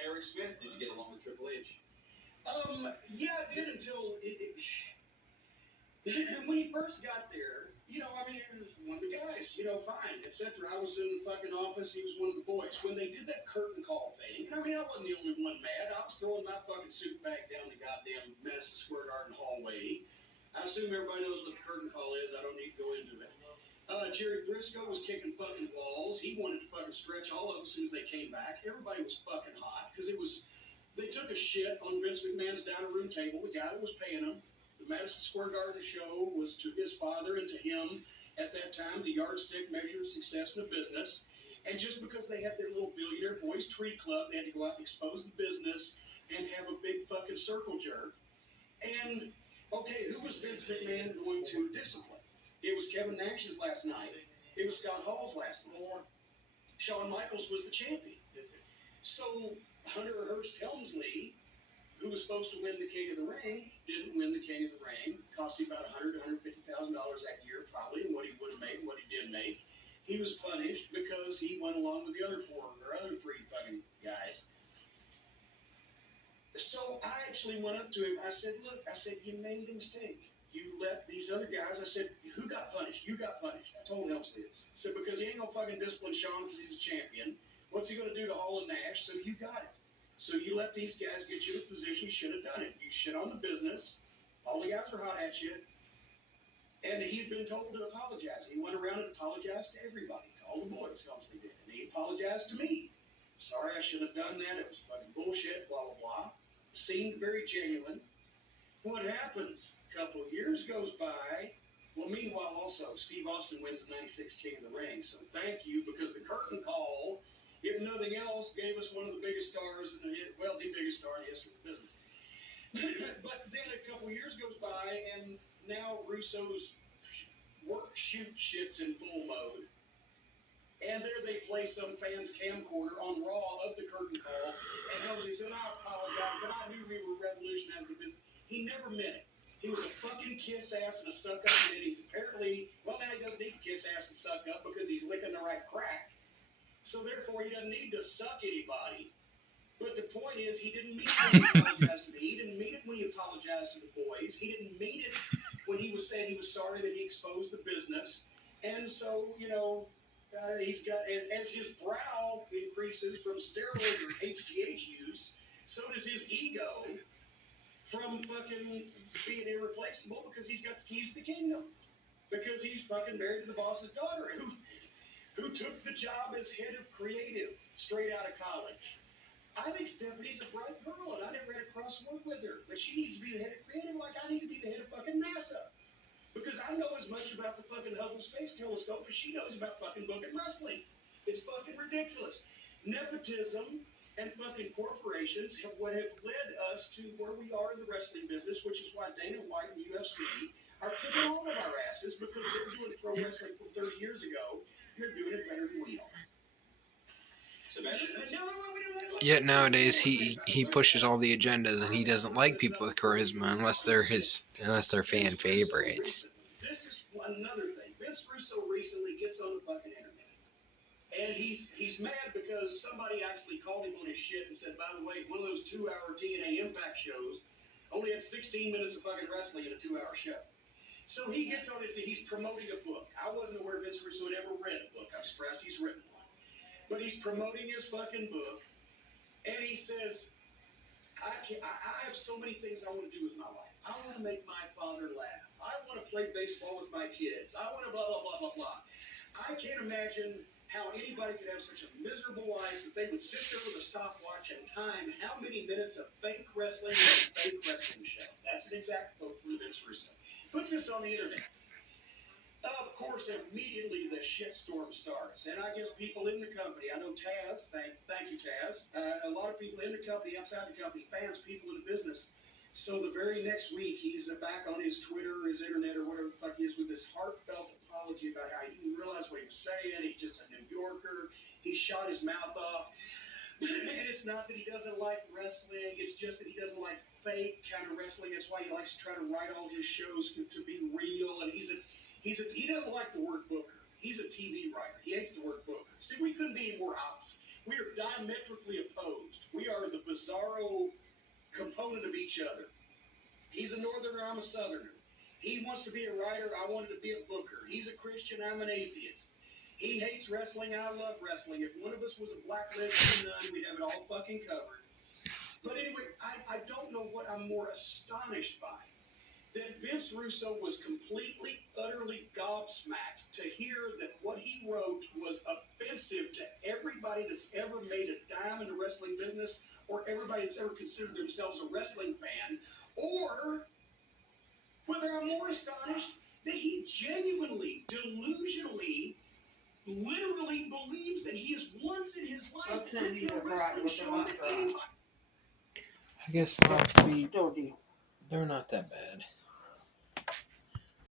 Eric Smith, did you get along with Triple H? Yeah, I did until when he first got there. I mean, he was one of the guys. Fine, etc. I was in the fucking office. He was one of the boys. When they did that curtain call thing, I mean, I wasn't the only one mad. I was throwing my fucking suit back down the goddamn Madison Square Garden hallway. I assume everybody knows what the curtain call is. I don't need to go into it. Jerry Briscoe was kicking fucking walls. He wanted to fucking stretch all of them as soon as they came back. Everybody was fucking hot because they took a shit on Vince McMahon's dining room table, the guy that was paying them. The Madison Square Garden show was to his father and to him at that time the yardstick measure of success in the business. And just because they had their little billionaire boys tree club, they had to go out and expose the business and have a big fucking circle jerk. And okay, who was Vince McMahon going to discipline? It was Kevin Nash's last night. It was Scott Hall's last night. Shawn Michaels was the champion. So Hunter Hearst Helmsley, who was supposed to win the King of the Ring, didn't win the King of the Ring. Cost him about $100,000 to $150,000 that year, probably, and what he would have made, what he did make. He was punished because he went along with the other three fucking guys. So I actually went up to him. I said, look, you made a mistake. You let these other guys, I said, who got punished? You got punished. I told Helmsley this. I said, because he ain't going to fucking discipline Shawn because he's a champion. What's he going to do to Hall and Nash? So you got it. So you let these guys get you in a position you should have done it. You shit on the business. All the guys are hot at you. And he'd been told to apologize. He went around and apologized to everybody, to all the boys, Helmsley did. And he apologized to me. Sorry, I should have done that. It was fucking bullshit, blah, blah, blah. Seemed very genuine. What happens? A couple of years goes by. Well, meanwhile, also, Steve Austin wins the 96 King of the Ring. So thank you, because the curtain call, if nothing else, gave us one of the biggest stars the biggest star in the history of the business. But then a couple of years goes by, and now Russo's shoot shit's in full mode. And there they play some fan's camcorder on Raw of the curtain call. And Helmsley said, I apologize, but I knew we were revolutionizing the business. He never meant it. He was a fucking kiss ass and a suck up, and he's apparently, well, now he doesn't need to kiss ass and suck up because he's licking the right crack. So therefore, he doesn't need to suck anybody. But the point is, he didn't mean it when he apologized to me. He didn't mean it when he apologized to the boys. He didn't mean it when he was saying he was sorry that he exposed the business. And so, he's got, as his brow increases from steroid or HGH use, so does his ego from fucking being irreplaceable because he's got the keys to the kingdom. Because he's fucking married to the boss's daughter who took the job as head of creative straight out of college. I think Stephanie's a bright girl, and I didn't read a crossword with her. But she needs to be the head of creative like I need to be the head of fucking NASA. Because I know as much about the fucking Hubble Space Telescope as she knows about fucking booking wrestling. It's fucking ridiculous. Nepotism and fucking corporations have led us to where we are in the wrestling business, which is why Dana White and the UFC are kicking all of our asses because they were doing pro wrestling from 30 years ago. They're doing it better than we are. Yet nowadays he pushes all the agendas, and he doesn't like people with charisma unless they're fan favorites. This is another thing. Vince Russo recently gets on the fucking internet, and he's mad because somebody actually called him on his shit and said, by the way, one of those 2-hour TNA Impact shows only had 16 minutes of fucking wrestling in a 2-hour show. So he gets on he's promoting a book. I wasn't aware Vince Russo had ever read a book. I'm surprised he's written one. But he's promoting his fucking book, and he says, I have so many things I want to do with my life. I want to make my father laugh. I want to play baseball with my kids. I want to blah, blah, blah, blah, blah. I can't imagine how anybody could have such a miserable life that they would sit there with a stopwatch and time how many minutes of fake wrestling in a fake wrestling show. That's an exact quote from Vince Russo. Puts this on the internet. Of course, immediately the shitstorm starts. And I guess people in the company, I know Taz, thank you, Taz, a lot of people in the company, outside the company, fans, people in the business. So the very next week, he's back on his Twitter or his internet or whatever the fuck he is with this heartfelt apology about how he didn't realize what he was saying. He's just a New Yorker. He shot his mouth off. And it's not that he doesn't like wrestling. It's just that he doesn't like fake kind of wrestling. That's why he likes to try to write all his shows to be real. And he doesn't like the word booker. He's a TV writer. He hates the word booker. See, we couldn't be any more opposite. We are diametrically opposed. We are the bizarro component of each other. He's a northerner, I'm a southerner. He wants to be a writer, I wanted to be a booker. He's a Christian, I'm an atheist. He hates wrestling, I love wrestling. If one of us was a black lesbian nun, we'd have it all fucking covered. But anyway, I don't know what I'm more astonished by. That Vince Russo was completely, utterly gobsmacked to hear that what he wrote was offensive to everybody that's ever made a dime in the wrestling business or everybody that's ever considered themselves a wrestling fan, or whether I'm more astonished that he genuinely, delusionally, literally believes that he has once in his life lived in a wrestling show that anybody. I guess they're not that bad.